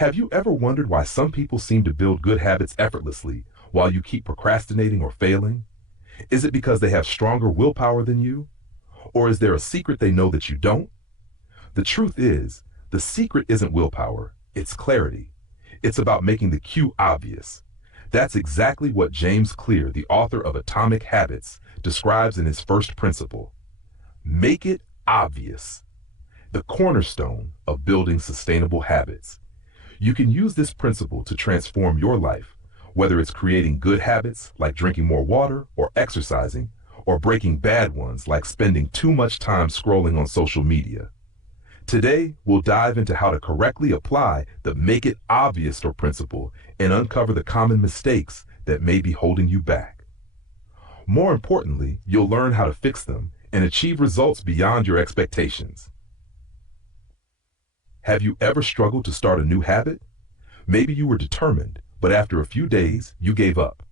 Have you ever wondered why some people seem to build good habits effortlessly while you keep procrastinating or failing? Is it because they have stronger willpower than you? Or is there a secret they know that you don't? The truth is, the secret isn't willpower, it's clarity. It's about making the cue obvious. That's exactly what James Clear, the author of Atomic Habits, describes in his first principle. Make it obvious. The cornerstone of building sustainable habits. You can use this principle to transform your life, whether it's creating good habits like drinking more water or exercising, or breaking bad ones like spending too much time scrolling on social media. Today, we'll dive into how to correctly apply the make it obvious principle and uncover the common mistakes that may be holding you back. More importantly, you'll learn how to fix them and achieve results beyond your expectations. Have you ever struggled to start a new habit? Maybe you were determined, but after a few days, you gave up.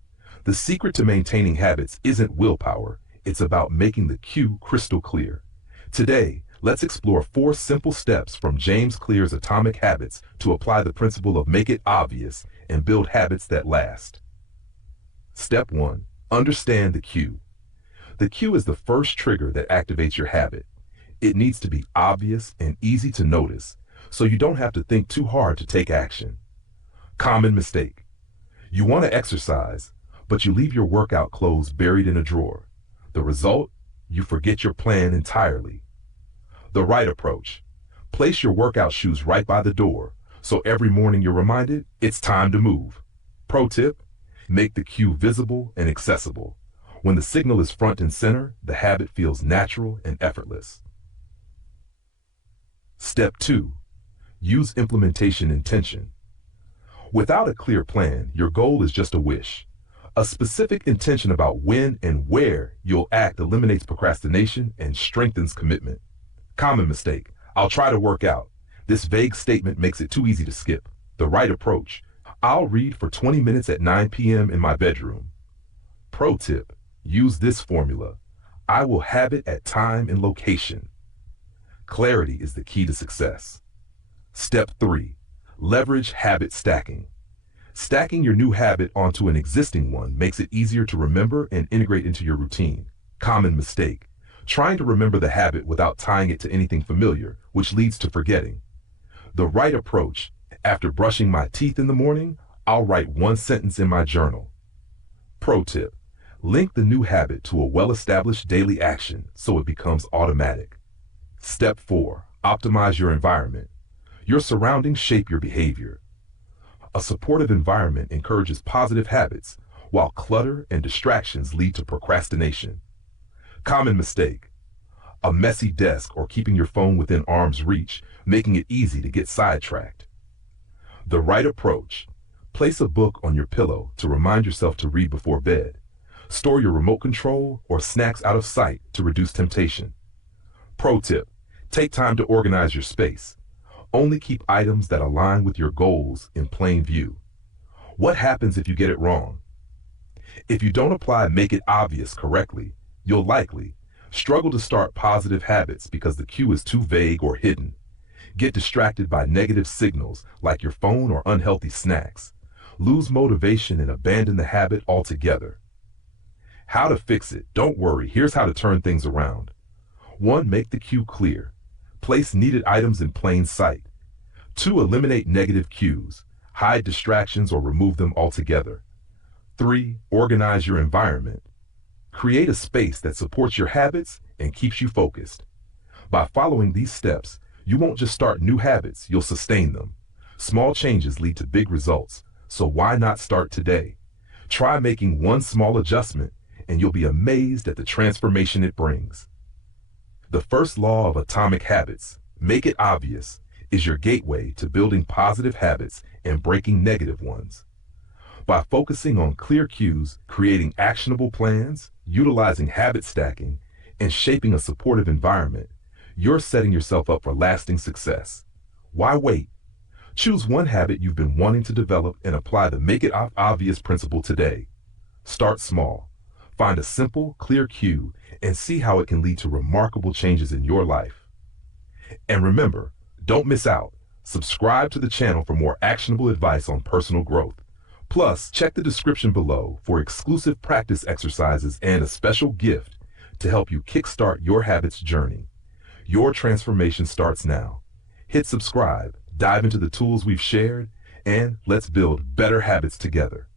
The secret to maintaining habits isn't willpower, it's about making the cue crystal clear. Today, let's explore 4 simple steps from James Clear's Atomic Habits to apply the principle of make it obvious and build habits that last. Step 1. Understand the cue. The cue is the first trigger that activates your habit. It needs to be obvious and easy to notice, so you don't have to think too hard to take action. Common mistake. You want to exercise, but you leave your workout clothes buried in a drawer. The result? You forget your plan entirely. The right approach. Place your workout shoes right by the door, so every morning you're reminded it's time to move. Pro tip, make the cue visible and accessible. When the signal is front and center, the habit feels natural and effortless. Step 2. Use implementation intention. Without a clear plan, your goal is just a wish. A specific intention about when and where you'll act eliminates procrastination and strengthens commitment. Common mistake. I'll try to work out. This vague statement makes it too easy to skip. The right approach. I'll read for 20 minutes at 9 p.m. in my bedroom. Pro tip. Use this formula. I will have it at time and location. Clarity is the key to success. Step 3. Leverage habit stacking. Stacking your new habit onto an existing one makes it easier to remember and integrate into your routine. Common mistake. Trying to remember the habit without tying it to anything familiar, which leads to forgetting. The right approach. After brushing my teeth in the morning, I'll write 1 sentence in my journal. Pro tip. Link the new habit to a well-established daily action so it becomes automatic. Step 4. Optimize your environment. Your surroundings shape your behavior. A supportive environment encourages positive habits, while clutter and distractions lead to procrastination. Common mistake. A messy desk or keeping your phone within arm's reach, making it easy to get sidetracked. The right approach. Place a book on your pillow to remind yourself to read before bed. Store your remote control or snacks out of sight to reduce temptation. Pro tip. Take time to organize your space. Only keep items that align with your goals in plain view. What happens if you get it wrong? If you don't apply make it obvious correctly, you'll likely struggle to start positive habits because the cue is too vague or hidden. Get distracted by negative signals like your phone or unhealthy snacks. Lose motivation and abandon the habit altogether. How to fix it? Don't worry, here's how to turn things around. 1. Make the cue clear. Place needed items in plain sight. 2. Eliminate negative cues. Hide distractions or remove them altogether. 3. Organize your environment. Create a space that supports your habits and keeps you focused. By following these steps, you won't just start new habits, you'll sustain them. Small changes lead to big results, so why not start today? Try making 1 small adjustment, and you'll be amazed at the transformation it brings. The first law of Atomic Habits, make it obvious, is your gateway to building positive habits and breaking negative ones. By focusing on clear cues, creating actionable plans, utilizing habit stacking, and shaping a supportive environment, you're setting yourself up for lasting success. Why wait? Choose one habit you've been wanting to develop and apply the make it obvious principle today. Start small. Find a simple, clear cue and see how it can lead to remarkable changes in your life. And remember, don't miss out. Subscribe to the channel for more actionable advice on personal growth. Plus, check the description below for exclusive practice exercises and a special gift to help you kickstart your habits journey. Your transformation starts now. Hit subscribe, dive into the tools we've shared, and let's build better habits together.